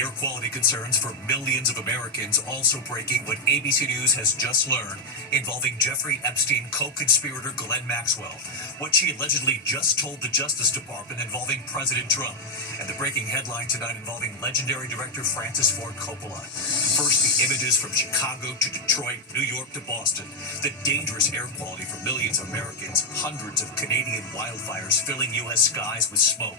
Air quality concerns for millions of Americans. Also breaking what ABC News has just learned involving Jeffrey Epstein co-conspirator Ghislaine Maxwell. What she allegedly just told the Justice Department involving President Trump. And the breaking headline tonight involving legendary director Francis Ford Coppola. First, the images from Chicago to Detroit, New York to Boston. The dangerous air quality for millions of Americans. Hundreds of Canadian wildfires filling U.S. skies with smoke.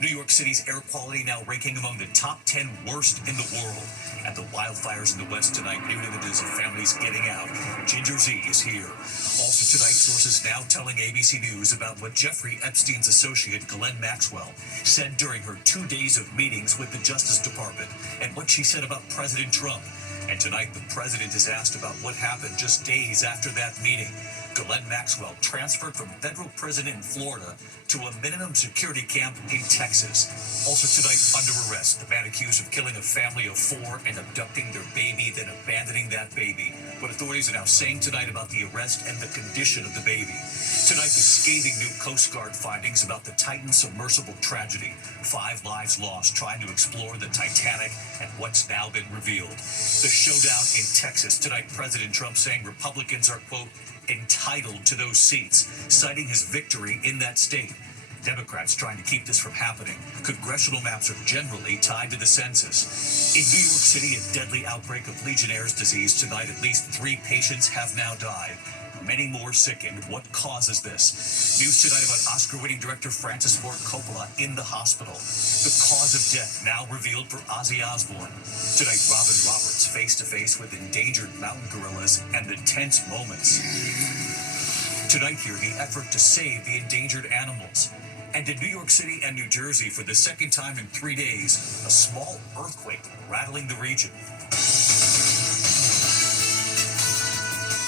New York City's air quality now ranking among the top 10 worst in the world. And the wildfires in the West tonight, new images of families getting out. Ginger Z is here. Also tonight, sources now telling ABC News about what Jeffrey Epstein's associate, Ghislaine Maxwell, said during her 2 days of meetings with the Justice Department and what she said about President Trump. And tonight, the president is asked about what happened just days after that meeting. Ghislaine Maxwell transferred from federal prison in Florida to a minimum security camp in Texas. Also tonight, under arrest, the man accused of killing a family of 4 and abducting their baby, then abandoning that baby. What authorities are now saying tonight about the arrest and the condition of the baby. Tonight, the scathing new Coast Guard findings about the Titan submersible tragedy. 5 lives lost trying to explore the Titanic and what's now been revealed. The showdown in Texas. Tonight, President Trump saying Republicans are, quote, entitled to those seats, citing his victory in that state. Democrats trying to keep this from happening. Congressional maps are generally tied to the census. In New York City, a deadly outbreak of Legionnaire's disease tonight. At least 3 patients have now died. Many more sickened. What causes this? News tonight about Oscar-winning director Francis Ford Coppola in the hospital. The cause of death now revealed for Ozzy Osbourne. Tonight, Robin Roberts face-to-face with endangered mountain gorillas and the tense moments. Tonight here, the effort to save the endangered animals. And in New York City and New Jersey, for the second time in 3 days, a small earthquake rattling the region.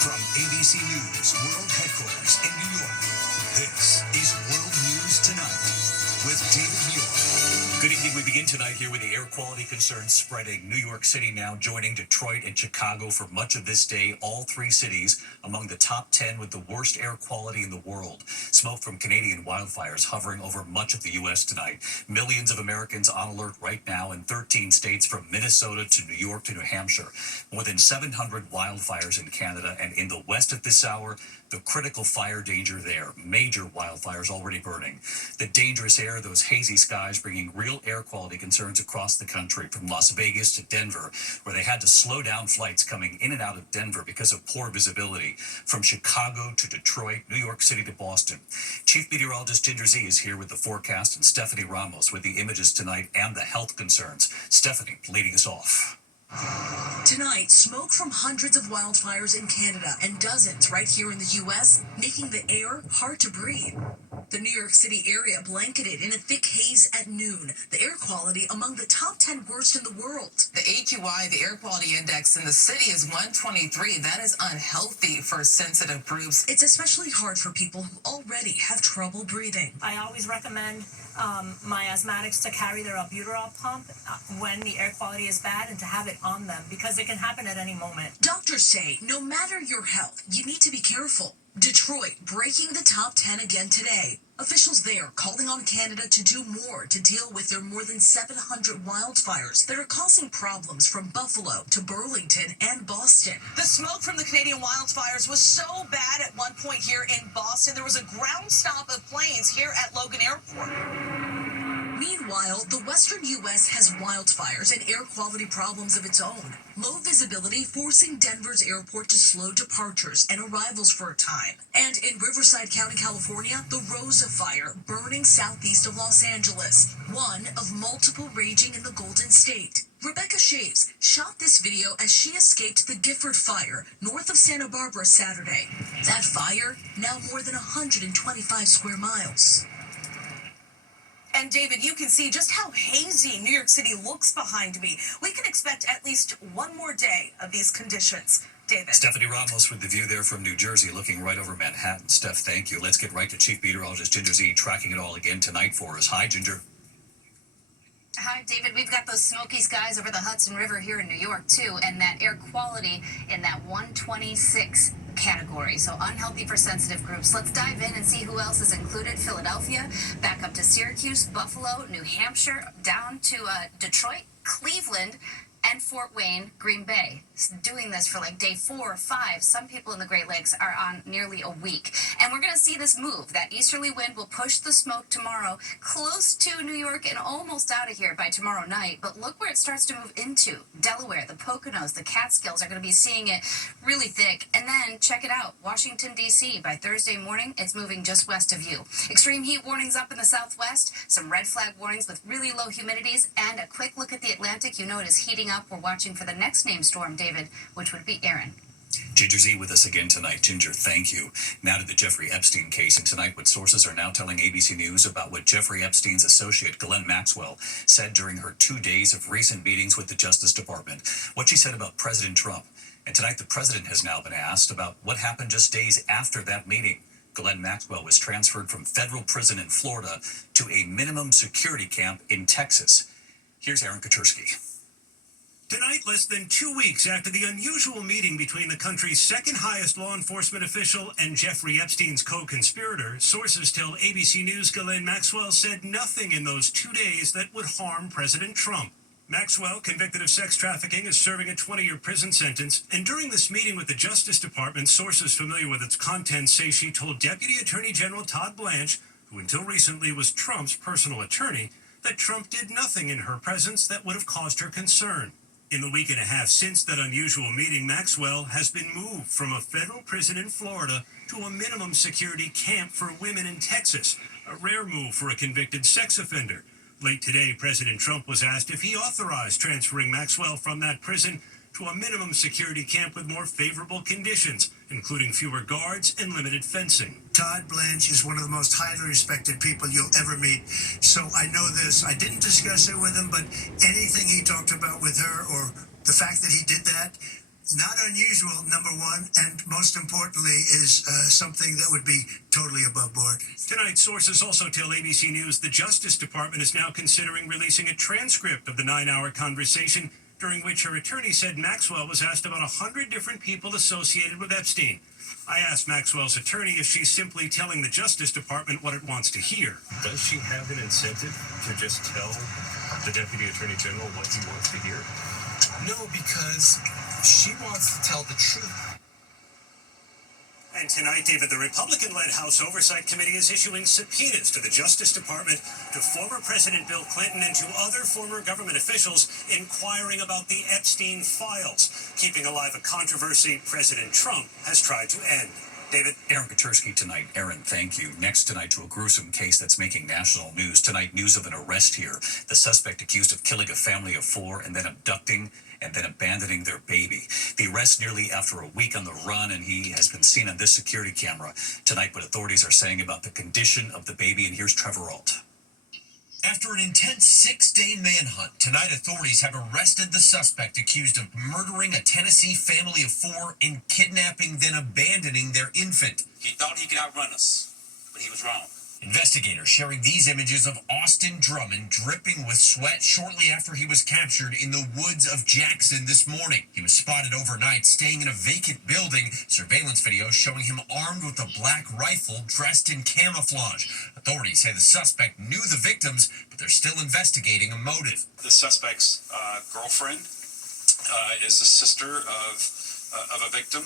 From ABC News World Headquarters in New York, this is World News Tonight with David Muir. Good evening. We begin tonight here with the air quality concerns spreading. New York City now joining Detroit and Chicago for much of this day. All 3 cities among the top 10 with the worst air quality in the world. Smoke from Canadian wildfires hovering over much of the U.S. tonight. Millions of Americans on alert right now in 13 states from Minnesota to New York to New Hampshire. More than 700 wildfires in Canada, and in the west at this hour, the critical fire danger there. Major wildfires already burning. The dangerous air, those hazy skies, bringing real air quality concerns across the country, from Las Vegas to Denver, where they had to slow down flights coming in and out of Denver because of poor visibility. From Chicago to Detroit, New York City to Boston. Chief Meteorologist Ginger Z is here with the forecast, and Stephanie Ramos with the images tonight and the health concerns. Stephanie, leading us off. Tonight, smoke from hundreds of wildfires in Canada and dozens right here in the U.S., making the air hard to breathe. The New York City area blanketed in a thick haze at noon. The air quality among the top 10 worst in the world. The AQI, the air quality index in the city, is 123. That is unhealthy for sensitive groups. It's especially hard for people who already have trouble breathing. I always recommend my asthmatics to carry their albuterol pump when the air quality is bad and to have it on them because it can happen at any moment. Doctors say no matter your health, you need to be careful. Detroit breaking the top 10 again today. Officials there calling on Canada to do more to deal with their more than 700 wildfires that are causing problems from Buffalo to Burlington and Boston. The smoke from the Canadian wildfires was so bad at one point here in Boston, there was a ground stop of planes here at Logan Airport. Meanwhile, the western U.S. has wildfires and air quality problems of its own. Low visibility forcing Denver's airport to slow departures and arrivals for a time. And in Riverside County, California, the Rosa Fire burning southeast of Los Angeles, one of multiple raging in the Golden State. Rebecca Shaves shot this video as she escaped the Gifford Fire north of Santa Barbara Saturday. That fire, now more than 125 square miles. And David, you can see just how hazy New York City looks behind me. We can expect at least one more day of these conditions. David. Stephanie Ramos with the view there from New Jersey, looking right over Manhattan. Steph, thank you. Let's get right to Chief Meteorologist Ginger Z tracking it all again tonight for us. Hi, Ginger. Hi, David. We've got those smoky skies over the Hudson River here in New York, too, and that air quality in that 126 category, so unhealthy for sensitive groups. Let's dive in and see who else is included. Philadelphia, back up to Syracuse, Buffalo, New Hampshire, down to Detroit, Cleveland, and Fort Wayne, Green Bay. Doing this for like day 4 or 5. Some people in the Great Lakes are on nearly a week. And we're going to see this move. That easterly wind will push the smoke tomorrow close to New York and almost out of here by tomorrow night. But look where it starts to move into. Delaware, the Poconos, the Catskills are going to be seeing it really thick. And then check it out. Washington, D.C. by Thursday morning, it's moving just west of you. Extreme heat warnings up in the southwest. Some red flag warnings with really low humidities. And a quick look at the Atlantic. You know it is heating up. We're watching for the next named storm, David, which would be Aaron. Ginger Z with us again tonight. Ginger, thank you. Now to the Jeffrey Epstein case, and tonight what sources are now telling ABC News about what Jeffrey Epstein's associate, Ghislaine Maxwell, said during her 2 days of recent meetings with the Justice Department, what she said about President Trump. And tonight the president has now been asked about what happened just days after that meeting. Ghislaine Maxwell was transferred from federal prison in Florida to a minimum security camp in Texas. Here's Aaron Katursky. Tonight, less than 2 weeks after the unusual meeting between the country's second highest law enforcement official and Jeffrey Epstein's co-conspirator, sources tell ABC News Ghislaine Maxwell said nothing in those 2 days that would harm President Trump. Maxwell, convicted of sex trafficking, is serving a 20-year prison sentence. And during this meeting with the Justice Department, sources familiar with its contents say she told Deputy Attorney General Todd Blanche, who until recently was Trump's personal attorney, that Trump did nothing in her presence that would have caused her concern. In the week and a half since that unusual meeting, Maxwell has been moved from a federal prison in Florida to a minimum security camp for women in Texas, a rare move for a convicted sex offender. Late today, President Trump was asked if he authorized transferring Maxwell from that prison to a minimum security camp with more favorable conditions, including fewer guards and limited fencing. Todd Blanche is one of the most highly respected people you'll ever meet. So I know this. I didn't discuss it with him, but anything he talked about with her or the fact that he did that, not unusual, number one, and most importantly is something that would be totally above board. Tonight, sources also tell ABC News the Justice Department is now considering releasing a transcript of the 9-hour conversation during which her attorney said Maxwell was asked about 100 different people associated with Epstein. I asked Maxwell's attorney if she's simply telling the Justice Department what it wants to hear. Does she have an incentive to just tell the Deputy Attorney General what he wants to hear? No, because she wants to tell the truth. And tonight, David, the Republican-led House Oversight Committee is issuing subpoenas to the Justice Department, to former President Bill Clinton, and to other former government officials inquiring about the Epstein files, keeping alive a controversy President Trump has tried to end. David? Aaron Katursky tonight. Aaron, thank you. Next tonight to a gruesome case that's making national news. Tonight, news of an arrest here. The suspect accused of killing a family of 4 and then abducting and then abandoning their baby. The arrest nearly after a week on the run, and he has been seen on this security camera. Tonight, what authorities are saying about the condition of the baby, and here's Trevor Ault. After an intense 6-day manhunt, tonight authorities have arrested the suspect accused of murdering a Tennessee family of 4 and kidnapping then abandoning their infant. He thought he could outrun us, but he was wrong. Investigators sharing these images of Austin Drummond dripping with sweat shortly after he was captured in the woods of Jackson this morning. He was spotted overnight staying in a vacant building. Surveillance video showing him armed with a black rifle dressed in camouflage. Authorities say the suspect knew the victims, but they're still investigating a motive. The suspect's girlfriend is the sister of a victim.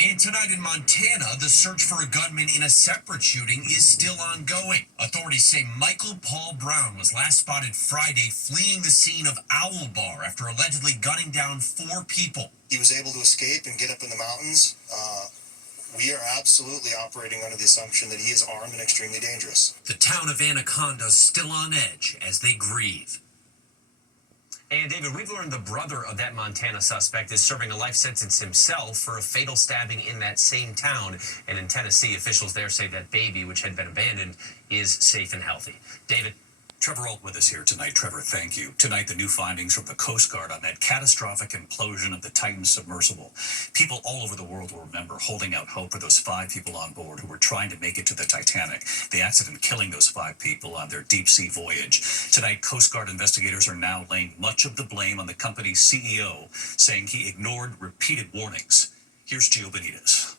And tonight in Montana, the search for a gunman in a separate shooting is still ongoing. Authorities say Michael Paul Brown was last spotted Friday fleeing the scene of Owl Bar after allegedly gunning down 4 people. He was able to escape and get up in the mountains. We are absolutely operating under the assumption that he is armed and extremely dangerous. The town of Anaconda still on edge as they grieve. And David, we've learned the brother of that Montana suspect is serving a life sentence himself for a fatal stabbing in that same town. And in Tennessee, officials there say that baby, which had been abandoned, is safe and healthy. David? Trevor Ault with us here tonight. Trevor, thank you. Tonight, the new findings from the Coast Guard on that catastrophic implosion of the Titan submersible. People all over the world will remember holding out hope for those 5 people on board who were trying to make it to the Titanic. The accident killing those 5 people on their deep-sea voyage. Tonight, Coast Guard investigators are now laying much of the blame on the company's CEO, saying he ignored repeated warnings. Here's Gio Benitez.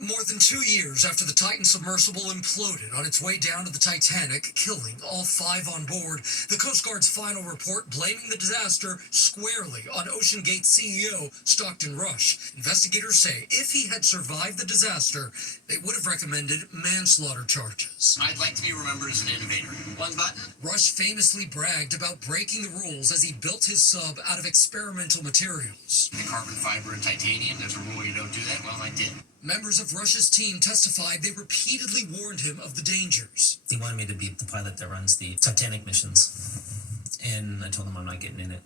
More than 2 years after the Titan submersible imploded on its way down to the Titanic, killing all 5 on board, the Coast Guard's final report blaming the disaster squarely on OceanGate CEO Stockton Rush. Investigators say if he had survived the disaster, they would have recommended manslaughter charges. I'd like to be remembered as an innovator. One button. Rush famously bragged about breaking the rules as he built his sub out of experimental materials. The carbon fiber and titanium, there's a rule you don't do that. Well, I did. Members of Rush's team testified they repeatedly warned him of the dangers. He wanted me to be the pilot that runs the Titanic missions, and I told him I'm not getting in it.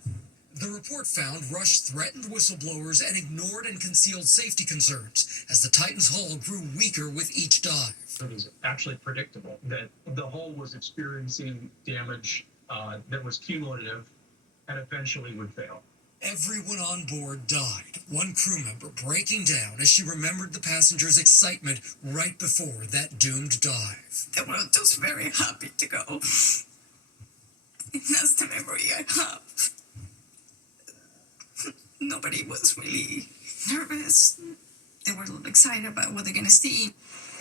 The report found Rush threatened whistleblowers and ignored and concealed safety concerns as the Titan's hull grew weaker with each dive. It was actually predictable that the hull was experiencing damage that was cumulative and eventually would fail. Everyone on board died, one crew member breaking down as she remembered the passengers' excitement right before that doomed dive. They were just very happy to go. That's the memory I have. Nobody was really nervous. They were excited about what they're going to see.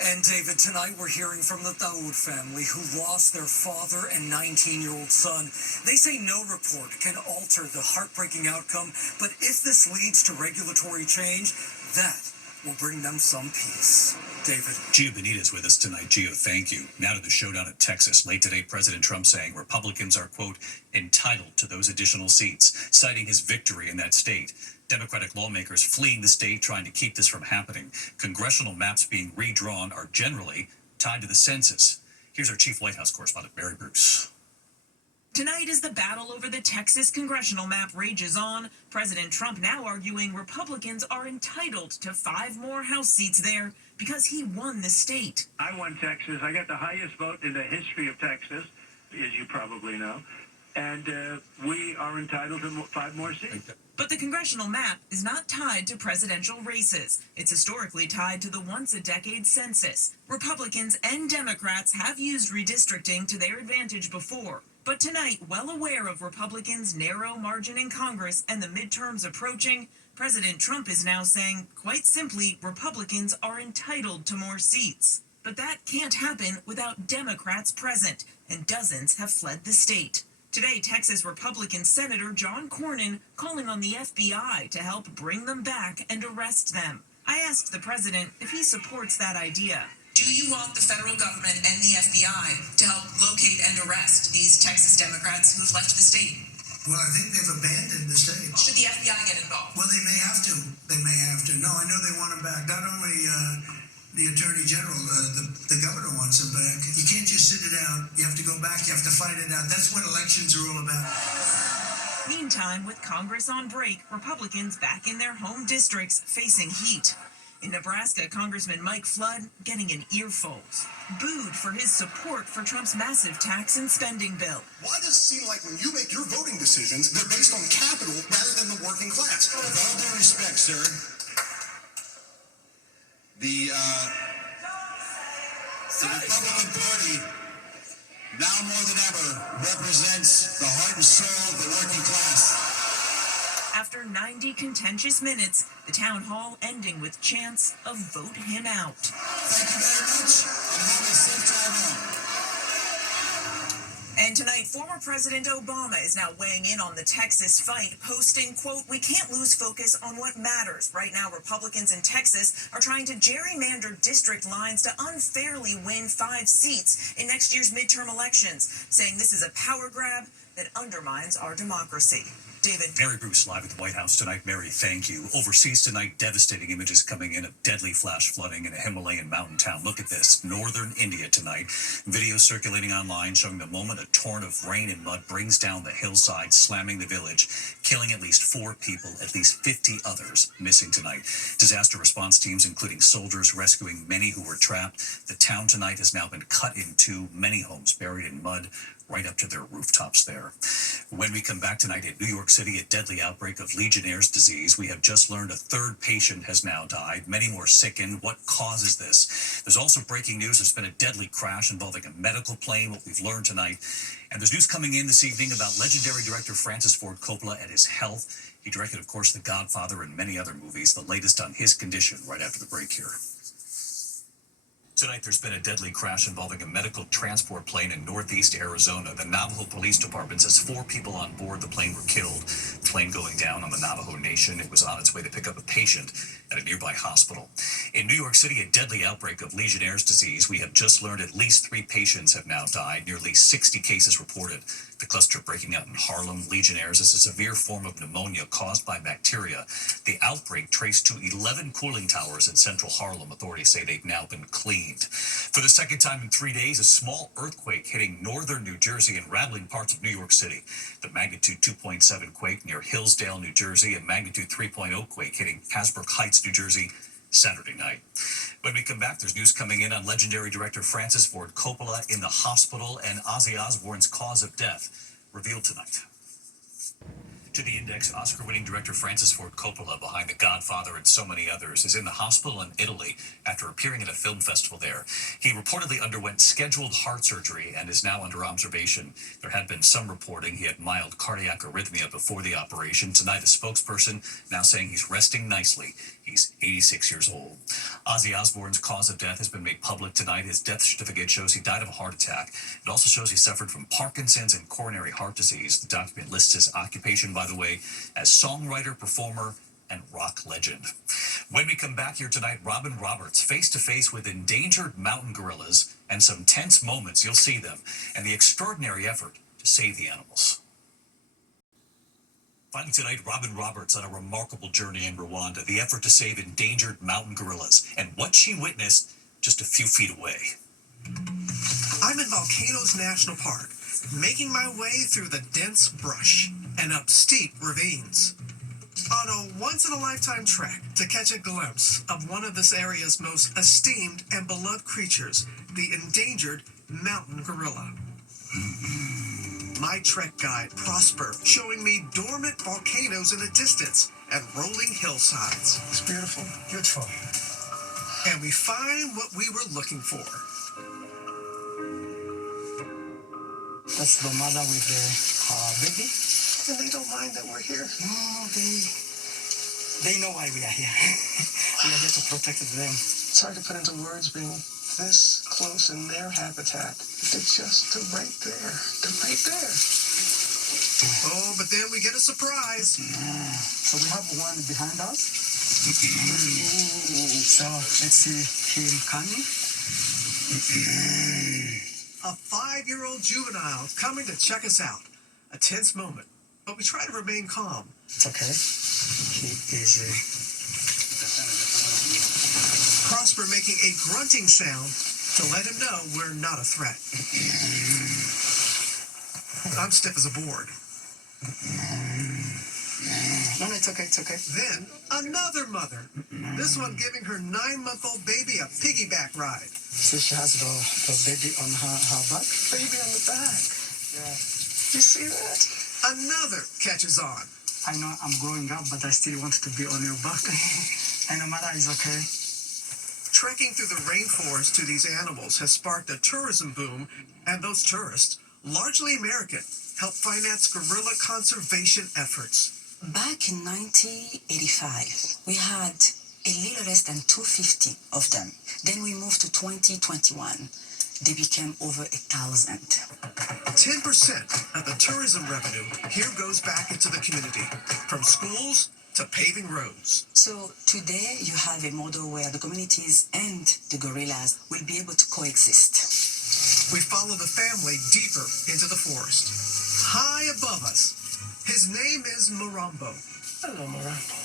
And David, tonight we're hearing from the Daoud family who lost their father and 19-year-old son. They say no report can alter the heartbreaking outcome, but if this leads to regulatory change, that will bring them some peace. David. Gio Benitez with us tonight. Gio, thank you. Now to the showdown in Texas. Late today, President Trump saying Republicans are, quote, entitled to those additional seats, citing his victory in that state. Democratic lawmakers fleeing the state, trying to keep this from happening. Congressional maps being redrawn are generally tied to the census. Here's our chief White House correspondent, Mary Bruce. Tonight, as the battle over the Texas congressional map rages on, President Trump now arguing Republicans are entitled to 5 more House seats there because he won the state. I won Texas. I got the highest vote in the history of Texas, as you probably know. And we are entitled to 5 more seats. But the congressional map is not tied to presidential races. It's historically tied to the once-a-decade census. Republicans and Democrats have used redistricting to their advantage before. But tonight, well aware of Republicans' narrow margin in Congress and the midterms approaching, President Trump is now saying, quite simply, Republicans are entitled to more seats. But that can't happen without Democrats present, and dozens have fled the state. Today, Texas Republican Senator John Cornyn calling on the FBI to help bring them back and arrest them. I asked the president if he supports that idea. Do you want the federal government and the FBI to help locate and arrest these Texas Democrats who've left the state? Well, I think they've abandoned the state. Should the FBI get involved? Well, they may have to. They may have to. No, I know they want them back. Not only the Attorney General, the governor wants them back. You can't just sit it out. You have to go back. You have to fight it out. That's what elections are all about. Meantime, with Congress on break, Republicans back in their home districts facing heat. In Nebraska, Congressman Mike Flood getting an earful. Booed for his support for Trump's massive tax and spending bill. Why does it seem like when you make your voting decisions, they're based on capital rather than the working class? With all due respect, sir, the Republican Party, now more than ever, represents the heart and soul of the working class. After 90 contentious minutes, the town hall ending with chants of vote him out. Thank you very much, and have a safe drive home. And tonight, former President Obama is now weighing in on the Texas fight, posting, quote, "We can't lose focus on what matters. Right now, Republicans in Texas are trying to gerrymander district lines to unfairly win 5 seats in next year's midterm elections, saying this is a power grab that undermines our democracy." David. Mary Bruce live at the White House tonight. Mary, thank you. Overseas tonight, devastating images coming in of deadly flash flooding in a Himalayan mountain town. Look at this. Northern India tonight. Videos circulating online showing the moment a torrent of rain and mud brings down the hillside, slamming the village, killing at least 4 people, at least 50 others missing tonight. Disaster response teams, including soldiers, rescuing many who were trapped. The town tonight has now been cut in 2, many homes buried in mud, right up to their rooftops there. When we come back tonight in New York City, a deadly outbreak of Legionnaire's disease. We have just learned a 3rd patient has now died, many more sickened. What causes this? There's also breaking news. There's been a deadly crash involving a medical plane, what we've learned tonight. And there's news coming in this evening about legendary director Francis Ford Coppola and his health. He directed, of course, The Godfather and many other movies. The latest on his condition right after the break here. Tonight, there's been a deadly crash involving a medical transport plane in northeast Arizona. The Navajo Police Department says 4 people on board the plane were killed. The plane going down on the Navajo Nation. It was on its way to pick up a patient at a nearby hospital. In New York City, a deadly outbreak of Legionnaire's disease. We have just learned at least 3 patients have now died. Nearly 60 cases reported. The cluster breaking out in Harlem. Legionnaire's is a severe form of pneumonia caused by bacteria. The outbreak traced to 11 cooling towers in central Harlem. Authorities say they've now been cleaned. For the second time in 3 days, a small earthquake hitting northern New Jersey and rattling parts of New York City. The magnitude 2.7 quake near Hillsdale, New Jersey, and magnitude 3.0 quake hitting Hasbrook Heights, New Jersey, Saturday night. When we come back, there's news coming in on legendary director Francis Ford Coppola in the hospital and Ozzy Osbourne's cause of death revealed tonight. To the Index, Oscar-winning director Francis Ford Coppola, behind The Godfather and so many others, is in the hospital in Italy after appearing at a film festival there. He reportedly underwent scheduled heart surgery and is now under observation. There had been some reporting he had mild cardiac arrhythmia before the operation. Tonight, a spokesperson now saying he's resting nicely. He's 86 years old. Ozzy Osbourne's cause of death has been made public tonight. His death certificate shows he died of a heart attack. It also shows he suffered from Parkinson's and coronary heart disease. The document lists his occupation, by the way, as songwriter, performer, and rock legend. When we come back here tonight, Robin Roberts face-to-face with endangered mountain gorillas and some tense moments, you'll see them, and the extraordinary effort to save the animals. Finally tonight, Robin Roberts on a remarkable journey in Rwanda, the effort to save endangered mountain gorillas, and what she witnessed just a few feet away. I'm in Volcanoes National Park, making my way through the dense brush and up steep ravines. On a once-in-a-lifetime trek to catch a glimpse of one of this area's most esteemed and beloved creatures, the endangered mountain gorilla. My trek guide, Prosper, showing me dormant volcanoes in the distance and rolling hillsides. It's beautiful, beautiful. And we find what we were looking for. That's the mother with the baby. And they don't mind that we're here. No, they know why we are here. We are here to protect them. It's hard to put into words being this close in their habitat. They're just right there. They're right there. Oh, but then we get a surprise. So we have one behind us. So let's see him coming. A 5-year-old juvenile coming to check us out. A tense moment, but we try to remain calm. It's okay. He is Prosper making a grunting sound to let him know we're not a threat. I'm stiff as a board. No, it's okay, it's okay. Then another mother. This one giving her 9-month-old baby a piggyback ride. See, she has the baby on her back. Baby on the back. Yeah. You see that? Another catches on. I know I'm growing up, but I still want to be on your back. And no matter, it's okay. Trekking through the rainforest to these animals has sparked a tourism boom, and those tourists, largely American, help finance gorilla conservation efforts. Back in 1985, we had a little less than 250 of them. Then we moved to 2021. They became over 1,000. 10% of the tourism revenue here goes back into the community, from schools to paving roads. So today you have a model where the communities and the gorillas will be able to coexist. We follow the family deeper into the forest. High above us, his name is Morambo. Hello, Morambo.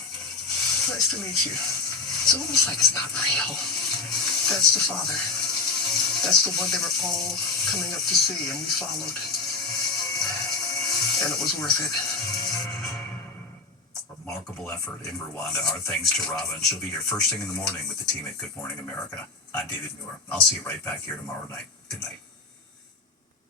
Nice to meet you. It's almost like it's not real. That's the father. That's the one they were all coming up to see, and we followed. And it was worth it. Remarkable effort in Rwanda. Our thanks to Robin. She'll be here first thing in the morning with the team at Good Morning America. I'm David Muir. I'll see you right back here tomorrow night. Good night.